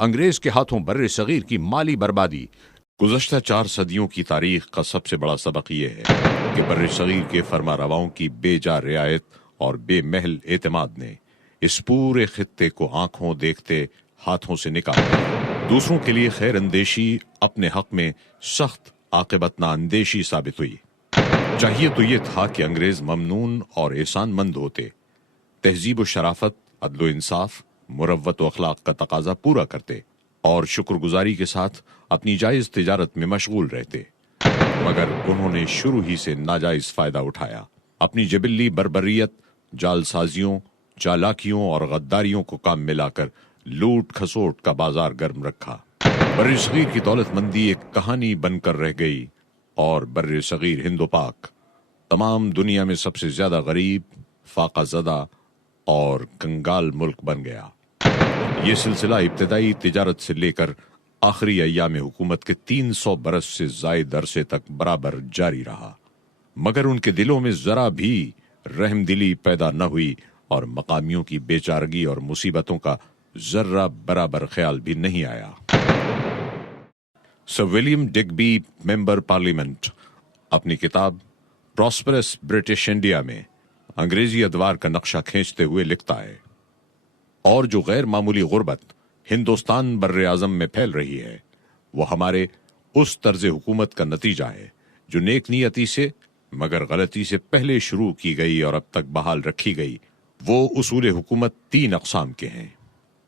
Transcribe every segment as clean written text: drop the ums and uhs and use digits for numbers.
انگریز کے ہاتھوں بر صغیر کی مالی بربادی گزشتہ 4 صدیوں کی تاریخ کا سب سے بڑا سبق یہ ہے کہ بر صغیر کے فرما رواؤں کی بے جا رعایت اور بے محل اعتماد نے اس پورے خطے کو آنکھوں دیکھتے ہاتھوں سے نکال دیا۔ دوسروں کے لیے خیر اندیشی اپنے حق میں سخت عاقبت اندیشی ثابت ہوئی۔ چاہیے تو یہ تھا کہ انگریز ممنون اور احسان مند ہوتے، تہذیب و شرافت، عدل و انصاف، مروت و اخلاق کا تقاضا پورا کرتے اور شکر گزاری کے ساتھ اپنی جائز تجارت میں مشغول رہتے، مگر انہوں نے شروع ہی سے ناجائز فائدہ اٹھایا، اپنی جبلی بربریت، جال سازیوں، چالاکیوں اور غداریوں کو کام میں لا کر لوٹ کھسوٹ کا بازار گرم رکھا۔ بر صغیر کی دولت مندی ایک کہانی بن کر رہ گئی اور بر صغیر ہند و پاک تمام دنیا میں سب سے زیادہ غریب، فاقہ زدہ اور کنگال ملک بن گیا۔ یہ سلسلہ ابتدائی تجارت سے لے کر آخری ایام حکومت کے 300 برس سے زائد عرصے تک برابر جاری رہا، مگر ان کے دلوں میں ذرا بھی رحم دلی پیدا نہ ہوئی اور مقامیوں کی بے چارگی اور مصیبتوں کا ذرہ برابر خیال بھی نہیں آیا۔ سر ولیم ڈگبی ممبر پارلیمنٹ اپنی کتاب پراسپرس برٹش انڈیا میں انگریزی ادوار کا نقشہ کھینچتے ہوئے لکھتا ہے، اور جو غیر معمولی غربت ہندوستان بر اعظم میں پھیل رہی ہے وہ ہمارے اس طرز حکومت کا نتیجہ ہے جو نیک نیتی سے مگر غلطی سے پہلے شروع کی گئی اور اب تک بحال رکھی گئی۔ وہ اصول حکومت 3 اقسام کے ہیں۔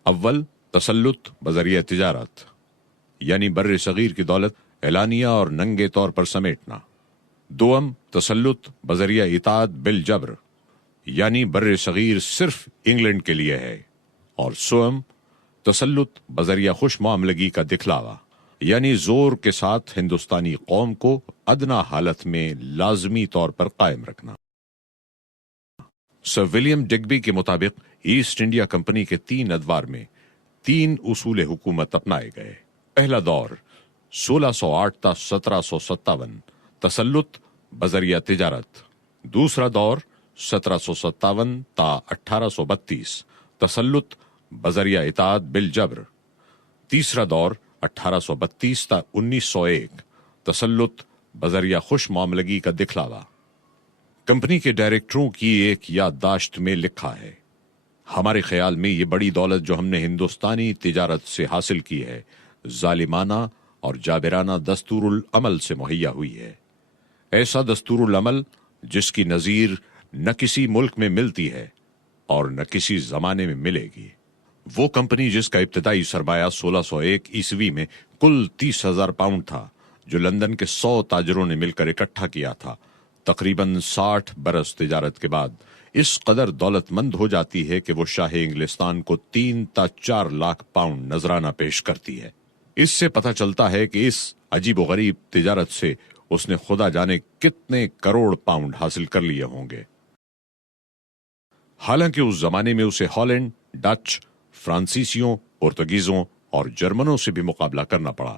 اول، تسلط بذریعہ تجارت، یعنی بر صغیر کی دولت اعلانیہ اور ننگے طور پر سمیٹنا۔ دوم، تسلط بذریعہ اطاعت بالجبر، یعنی بر صغیر صرف انگلینڈ کے لیے ہے۔ اور سوم، تسلط بذریعہ خوش معاملگی کا دکھلاوا، یعنی زور کے ساتھ ہندوستانی قوم کو ادنا حالت میں لازمی طور پر قائم رکھنا۔ سر ولیم ڈگبی کے مطابق ایسٹ انڈیا کمپنی کے 3 ادوار میں 3 اصول حکومت اپنائے گئے۔ پہلا دور 1608 تا 1757 تسلط بذریعہ تجارت، دوسرا دور 1757 تا 1832 تسلط بذریعہ اطاعت بالجبر، تیسرا دور 1832 تا 1901 تسلط بذریعہ خوش معاملگی کا دکھلاوا۔ کمپنی کے ڈائریکٹروں کی ایک یادداشت میں لکھا ہے، ہمارے خیال میں یہ بڑی دولت جو ہم نے ہندوستانی تجارت سے حاصل کی ہے ظالمانہ اور جابرانہ دستور العمل سے مہیا ہوئی ہے، ایسا دستور العمل جس کی نظیر نہ کسی ملک میں ملتی ہے اور نہ کسی زمانے میں ملے گی۔ وہ کمپنی جس کا ابتدائی سرمایہ 1601 عیسوی میں کل 30,000 پاؤنڈ تھا، جو لندن کے 100 تاجروں نے مل کر اکٹھا کیا تھا، تقریباً 60 برس تجارت کے بعد اس قدر دولت مند ہو جاتی ہے کہ وہ شاہ انگلستان کو 3 تا 4 لاکھ پاؤنڈ نذرانہ پیش کرتی ہے۔ اس سے پتہ چلتا ہے کہ اس عجیب و غریب تجارت سے اس نے خدا جانے کتنے کروڑ پاؤنڈ حاصل کر لیے ہوں گے۔ حالانکہ اس زمانے میں اسے ہالینڈ، ڈچ، فرانسیسیوں، پرتگیزوں اور جرمنوں سے بھی مقابلہ کرنا پڑا۔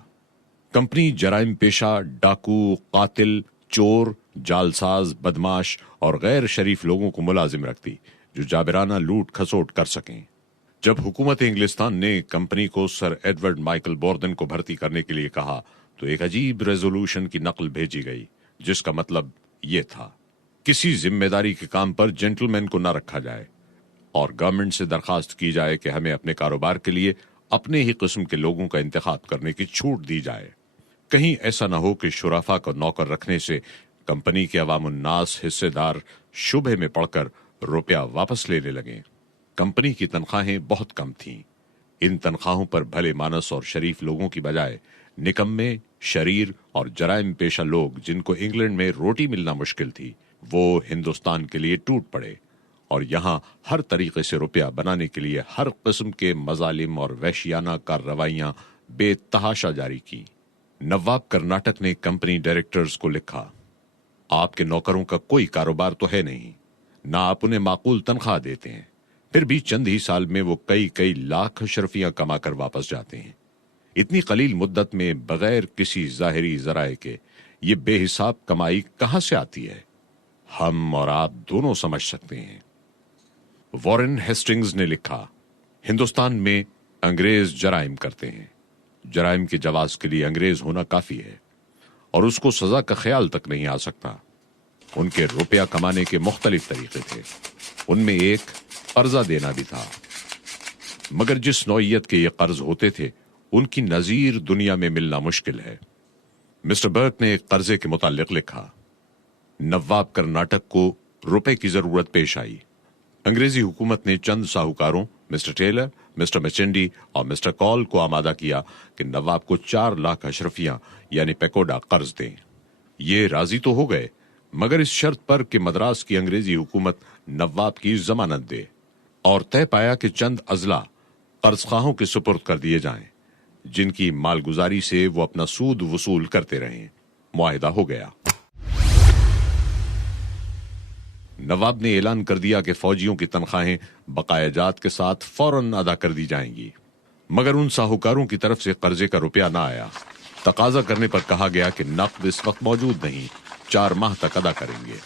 کمپنی جرائم پیشہ، ڈاکو، قاتل، چور، جالساز، بدماش اور غیر شریف لوگوں کو ملازم رکھتی جو جابرانہ لوٹ کھسوٹ کر سکیں۔ جب حکومت انگلستان نے کمپنی کو سر ایڈورڈ مائیکل بوردن کو بھرتی کرنے کے لیے کہا تو ایک عجیب ریزولوشن کی نقل بھیجی گئی جس کا مطلب یہ تھا، کسی ذمہ داری کے کام پر جنٹلمین کو نہ رکھا جائے اور گورنمنٹ سے درخواست کی جائے کہ ہمیں اپنے کاروبار کے لیے اپنے ہی قسم کے لوگوں کا انتخاب کرنے کی چھوٹ دی جائے۔ کہیں ایسا نہ ہو کہ شرفا کو نوکر رکھنے سے کمپنی کے عوام الناس حصے دار شبہ میں پڑ کر روپیہ واپس لینے لگیں۔ کمپنی کی تنخواہیں بہت کم تھیں۔ ان تنخواہوں پر بھلے مانس اور شریف لوگوں کی بجائے نکمے، شریر اور جرائم پیشہ لوگ جن کو انگلینڈ میں روٹی ملنا مشکل تھی وہ ہندوستان کے لیے ٹوٹ پڑے اور یہاں ہر طریقے سے روپیہ بنانے کے لیے ہر قسم کے مظالم اور وحشیانہ کارروائیاں بے تحاشا جاری کی۔ نواب کرناٹک نے کمپنی ڈائریکٹرز کو لکھا، آپ کے نوکروں کا کوئی کاروبار تو ہے نہیں، نہ آپ انہیں معقول تنخواہ دیتے ہیں، پھر بھی چند ہی سال میں وہ کئی لاکھ اشرفیاں کما کر واپس جاتے ہیں۔ اتنی قلیل مدت میں بغیر کسی ظاہری ذرائع کے یہ بے حساب کمائی کہاں سے آتی ہے؟ ہم اور آپ دونوں سمجھ سکتے ہیں۔ وارن ہیسٹنگز نے لکھا، ہندوستان میں انگریز جرائم کرتے ہیں، جرائم کے جواز کے لیے انگریز ہونا کافی ہے، اور اس کو سزا کا خیال تک نہیں آ سکتا۔ ان کے روپیہ کمانے کے مختلف طریقے تھے، ان میں ایک قرضہ دینا بھی تھا، مگر جس نوعیت کے یہ قرض ہوتے تھے ان کی نظیر دنیا میں ملنا مشکل ہے۔ مسٹر برک نے ایک قرضے کے متعلق لکھا، نواب کرناٹک کو روپے کی ضرورت پیش آئی۔ انگریزی حکومت نے چند ساہوکاروں مسٹر ٹیلر، مسٹر میچنڈی اور مسٹر کال کو آمادہ کیا کہ نواب کو 4 لاکھ اشرفیاں یعنی پیکوڈا قرض دیں۔ یہ راضی تو ہو گئے، مگر اس شرط پر کہ مدراس کی انگریزی حکومت نواب کی ضمانت دے، اور طے پایا کہ چند اضلاع قرض خواہوں کے سپرد کر دیے جائیں جن کی مالگزاری سے وہ اپنا سود وصول کرتے رہیں۔ معاہدہ ہو گیا۔ نواب نے اعلان کر دیا کہ فوجیوں کی تنخواہیں بقایا جات کے ساتھ فوراً ادا کر دی جائیں گی، مگر ان ساہوکاروں کی طرف سے قرضے کا روپیہ نہ آیا۔ تقاضا کرنے پر کہا گیا کہ نقد اس وقت موجود نہیں، 4 ماہ تک ادا کریں گے۔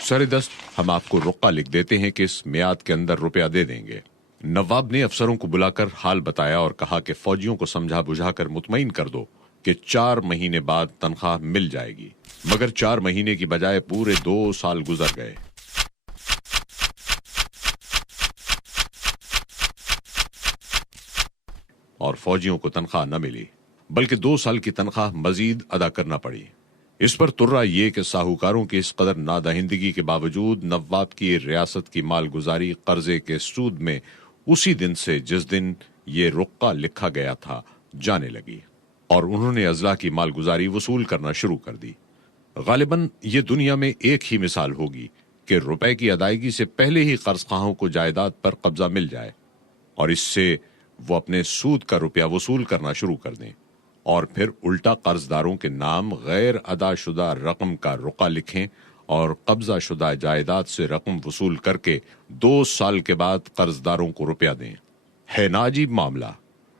سر دست ہم آپ کو رقعہ لکھ دیتے ہیں کہ اس میعاد کے اندر روپیہ دے دیں گے۔ نواب نے افسروں کو بلا کر حال بتایا اور کہا کہ فوجیوں کو سمجھا بجھا کر مطمئن کر دو کہ 4 مہینے بعد تنخواہ مل جائے گی، مگر 4 مہینے کی بجائے پورے 2 سال گزر گئے۔ اور فوجیوں کو تنخواہ نہ ملی، بلکہ 2 سال کی تنخواہ مزید ادا کرنا پڑی۔ اس پر ترا یہ کہ ساہوکاروں کی اس قدر نادہندگی کے باوجود نواب کی ریاست کی مالگزاری قرضے کے سود میں اسی دن سے جس دن یہ رقعہ لکھا گیا تھا جانے لگی، اور انہوں نے اضلاع کی مالگزاری وصول کرنا شروع کر دی۔ غالباً یہ دنیا میں ایک ہی مثال ہوگی کہ روپے کی ادائیگی سے پہلے ہی قرض خواہوں کو جائیداد پر قبضہ مل جائے، اور اس سے وہ اپنے سود کا روپیہ وصول کرنا شروع کر دیں، اور پھر الٹا قرض داروں کے نام غیر ادا شدہ رقم کا رقعہ لکھیں اور قبضہ شدہ جائیداد سے رقم وصول کر کے 2 سال کے بعد قرض داروں کو روپیہ دیں۔ ہے نا عجیب معاملہ؟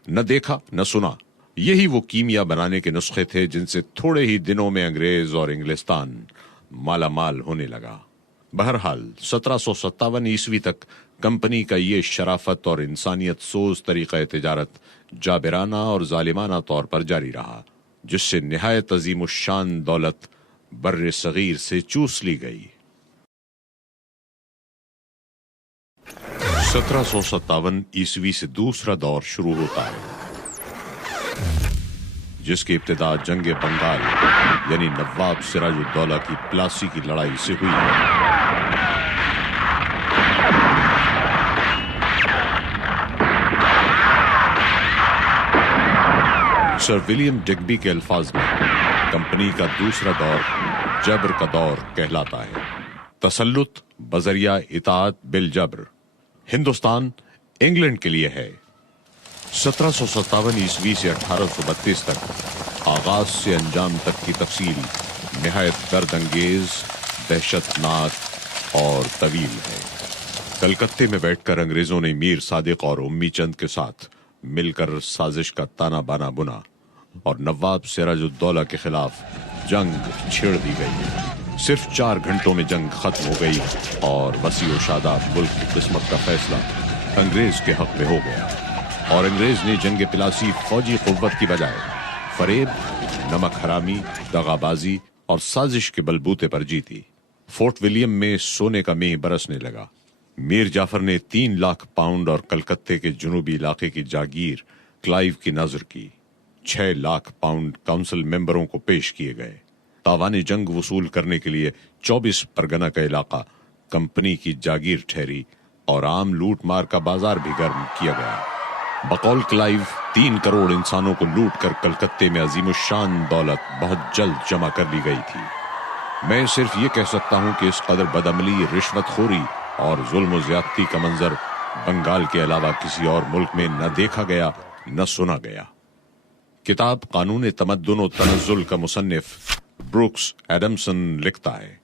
نہ دیکھا نہ سنا۔ یہی وہ کیمیا بنانے کے نسخے تھے جن سے تھوڑے ہی دنوں میں انگریز اور انگلستان مالا مال ہونے لگا۔ بہرحال 1757 عیسوی تک کمپنی کا یہ شرافت اور انسانیت سوز طریقہ تجارت جابرانہ اور ظالمانہ طور پر جاری رہا، جس سے نہایت عظیم الشان دولت بر صغیر سے چوس لی گئی۔ 1757 عیسوی سے دوسرا دور شروع ہوتا ہے، جس کی ابتدا جنگ بنگال یعنی نواب سراج الدولہ کی پلاسی کی لڑائی سے ہوئی ہے۔ سر ولیم ڈگبی کے الفاظ میں کمپنی کا دوسرا دور جبر کا دور کہلاتا ہے۔ تسلط بذریعہ اطاعت بالجبر۔ ہندوستان انگلینڈ کے لیے ہے۔ 1757 عیسوی سے 1832 تک آغاز سے انجام تک کی تفصیل نہایت درد انگیز، دہشت ناک اور طویل ہے۔ کلکتے میں بیٹھ کر انگریزوں نے میر صادق اور امی چند کے ساتھ مل کر سازش کا تانا بانا بنا اور نواب سراج الدولہ کے خلاف جنگ چھیڑ دی گئی۔ صرف 4 گھنٹوں میں جنگ ختم ہو گئی اور وسیع و شاداب ملک کی قسمت کا فیصلہ انگریز کے حق میں ہو گیا، اور انگریز نے جنگ پلاسی فوجی قوت کی بجائے فریب، نمک حرامی، دغابازی اور سازش کے بلبوتے پر جیتی۔ فورٹ ولیم میں سونے کا مہ برسنے لگا۔ میر جعفر نے 3 لاکھ پاؤنڈ اور کلکتے کے جنوبی علاقے کی جاگیر کلائیو کی نذر کی۔ 6 لاکھ پاؤنڈ کونسل ممبروں کو پیش کیے گئے۔ تاوان جنگ وصول کرنے کے لیے 24 پرگنہ کا علاقہ کمپنی کی جاگیر ٹھہری اور عام لوٹ مار کا بازار بھی گرم کیا گیا۔ بقول کلائیو 3 کروڑ انسانوں کو لوٹ کر کلکتے میں عظیم الشان دولت بہت جلد جمع کر لی گئی تھی۔ میں صرف یہ کہہ سکتا ہوں کہ اس قدر بدعملی، رشوت خوری اور ظلم و زیادتی کا منظر بنگال کے علاوہ کسی اور ملک میں نہ دیکھا گیا نہ سنا گیا۔ کتاب قانون تمدن و تنزل کا مصنف بروکس ایڈمسن لکھتا ہے،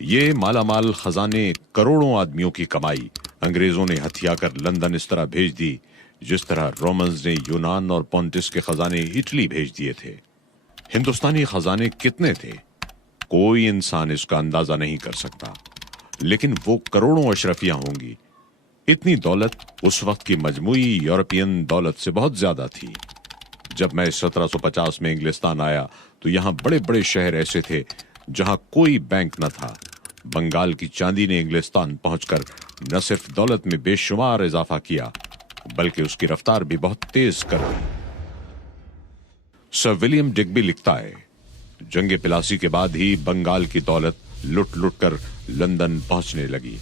یہ مالا مال خزانے کروڑوں آدمیوں کی کمائی انگریزوں نے ہتھیا کر لندن اس طرح بھیج دی جس طرح رومنز نے یونان اور پونٹس کے خزانے اٹلی بھیج دیے تھے۔ ہندوستانی خزانے کتنے تھے کوئی انسان اس کا اندازہ نہیں کر سکتا، لیکن وہ کروڑوں اشرفیاں ہوں گی۔ اتنی دولت اس وقت کی مجموعی یورپین دولت سے بہت زیادہ تھی۔ جب میں 1750 میں انگلستان آیا تو یہاں بڑے بڑے شہر ایسے تھے جہاں کوئی بینک نہ تھا۔ بنگال کی چاندی نے انگلستان پہنچ کر نہ صرف دولت میں بے شمار اضافہ کیا بلکہ اس کی رفتار بھی بہت تیز کر دی۔ سر ولیم ڈگبی لکھتا ہے، جنگ پلاسی کے بعد ہی بنگال کی دولت لٹ لٹ کر لندن پہنچنے لگی۔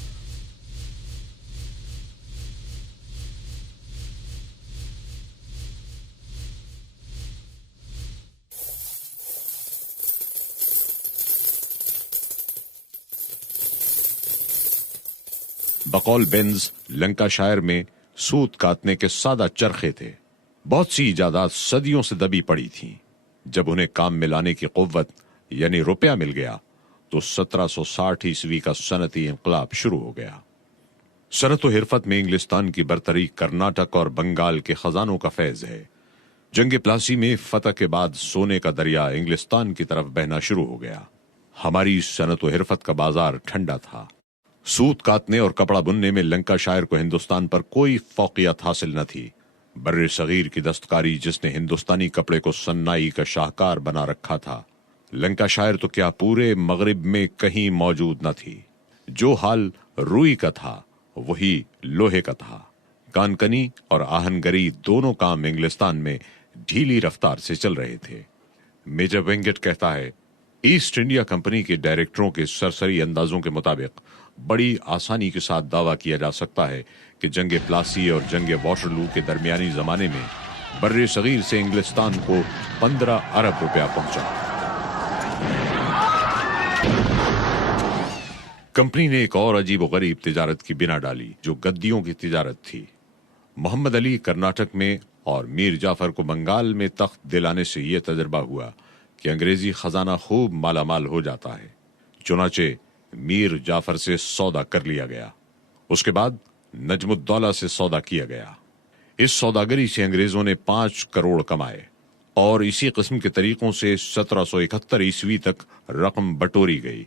بقول بینز لنکا شائر میں سوت کاتنے کے سادہ چرخے تھے۔ بہت سی ایجادات صدیوں سے دبی پڑی تھیں۔ جب انہیں کام میں لانے کی قوت یعنی روپیہ مل گیا تو 1760 عیسوی کا صنعتی انقلاب شروع ہو گیا۔ صنعت و حرفت میں انگلستان کی برتری کرناٹک اور بنگال کے خزانوں کا فیض ہے۔ جنگ پلاسی میں فتح کے بعد سونے کا دریا انگلستان کی طرف بہنا شروع ہو گیا۔ ہماری صنعت و حرفت کا بازار ٹھنڈا تھا۔ سوت کاتنے اور کپڑا بننے میں لنکا شائر کو ہندوستان پر کوئی فوقیت حاصل نہ تھی۔ بر صغیر کی دستکاری جس نے ہندوستانی کپڑے کو صناعی کا شاہکار بنا رکھا تھا، لنکا شائر تو کیا پورے مغرب میں کہیں موجود نہ تھی۔ جو حال روئی کا تھا وہی لوہے کا تھا۔ کانکنی اور آہنگری دونوں کام انگلستان میں ڈھیلی رفتار سے چل رہے تھے۔ میجر وینگٹ کہتا ہے، ایسٹ انڈیا کمپنی کے ڈائریکٹروں کے سرسری اندازوں کے مطابق بڑی آسانی کے ساتھ دعویٰ کیا جا سکتا ہے کہ جنگ پلاسی اور جنگ واٹرلو کے درمیانی زمانے میں بر صغیر سے انگلستان کو 15 ارب روپیہ پہنچا۔ کمپنی نے ایک اور عجیب و غریب تجارت کی بنا ڈالی جو گدیوں کی تجارت تھی۔ محمد علی کرناٹک میں اور میر جعفر کو بنگال میں تخت دلانے سے یہ تجربہ ہوا کہ انگریزی خزانہ خوب مالا مال ہو جاتا ہے۔ چنانچہ میر جعفر سے سودا کر لیا گیا۔ اس کے بعد نجم الدولہ سے سودا کیا گیا۔ اس سوداگری سے انگریزوں نے 5 کروڑ کمائے اور اسی قسم کے طریقوں سے 1771 عیسوی تک رقم بٹوری گئی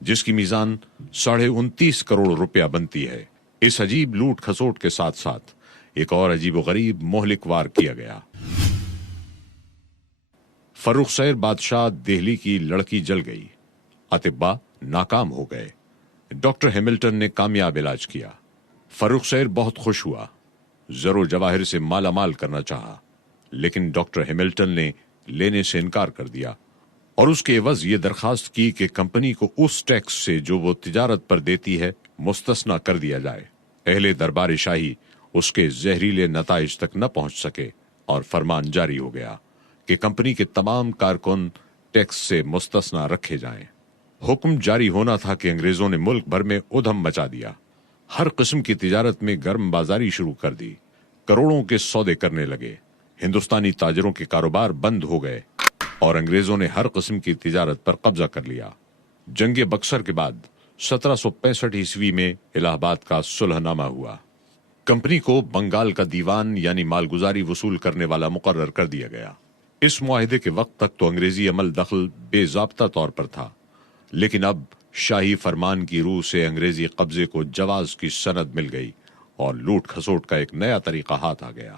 جس کی میزان 29.5 کروڑ روپیہ بنتی ہے۔ اس عجیب لوٹ کھسوٹ کے ساتھ ساتھ ایک اور عجیب و غریب مہلک وار کیا گیا۔ فروخ سیر بادشاہ دہلی کی لڑکی جل گئی، اطباء ناکام ہو گئے، ڈاکٹر ہیملٹن نے کامیاب علاج کیا۔ فروخ سیر بہت خوش ہوا، زر و جواہر سے مالا مال کرنا چاہا، لیکن ڈاکٹر ہیملٹن نے لینے سے انکار کر دیا اور اس کے عوض یہ درخواست کی کہ کمپنی کو اس ٹیکس سے جو وہ تجارت پر دیتی ہے مستثنا کر دیا جائے۔ اہل دربار شاہی اس کے زہریلے نتائج تک نہ پہنچ سکے اور فرمان جاری ہو گیا کہ کمپنی کے تمام کارکن ٹیکس سے مستثنا رکھے جائیں۔ حکم جاری ہونا تھا کہ انگریزوں نے ملک بھر میں ادھم مچا دیا، ہر قسم کی تجارت میں گرم بازاری شروع کر دی، کروڑوں کے سودے کرنے لگے، ہندوستانی تاجروں کے کاروبار بند ہو گئے اور انگریزوں نے ہر قسم کی تجارت پر قبضہ کر لیا۔ جنگ بکسر کے بعد 1765 عیسوی میں الہ آباد کا صلح نامہ ہوا۔ کمپنی کو بنگال کا دیوان یعنی مالگزاری وصول کرنے والا مقرر کر دیا گیا۔ اس معاہدے کے وقت تک تو انگریزی عمل دخل بے ضابطہ طور پر تھا، لیکن اب شاہی فرمان کی روح سے انگریزی قبضے کو جواز کی سند مل گئی اور لوٹ کھسوٹ کا ایک نیا طریقہ ہاتھ آ گیا۔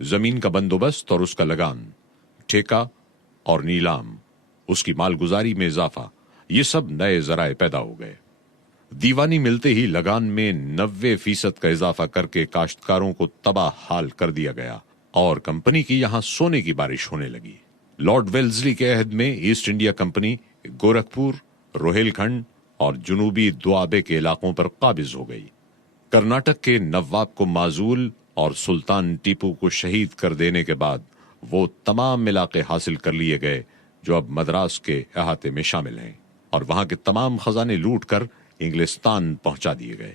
زمین کا بندوبست اور اس کا لگان، ٹھیکہ اور نیلام، اس کی مالگزاری میں اضافہ، یہ سب نئے ذرائع پیدا ہو گئے۔ دیوانی ملتے ہی لگان میں 90% کا اضافہ کر کے کاشتکاروں کو تباہ حال کر دیا گیا اور کمپنی کی یہاں سونے کی بارش ہونے لگی۔ لارڈ ویلزلی کے عہد میں East India company Gorakhpur, Rohail کھنڈ اور جنوبی دوآبے کے علاقوں پر قابض ہو گئی۔ کرناٹک کے نواب کو معزول اور سلطان ٹیپو کو شہید کر دینے کے بعد وہ تمام علاقے حاصل کر لیے گئے جو اب مدراس کے احاطے میں شامل ہیں، اور وہاں کے تمام خزانے لوٹ کر انگلستان پہنچا دیے گئے۔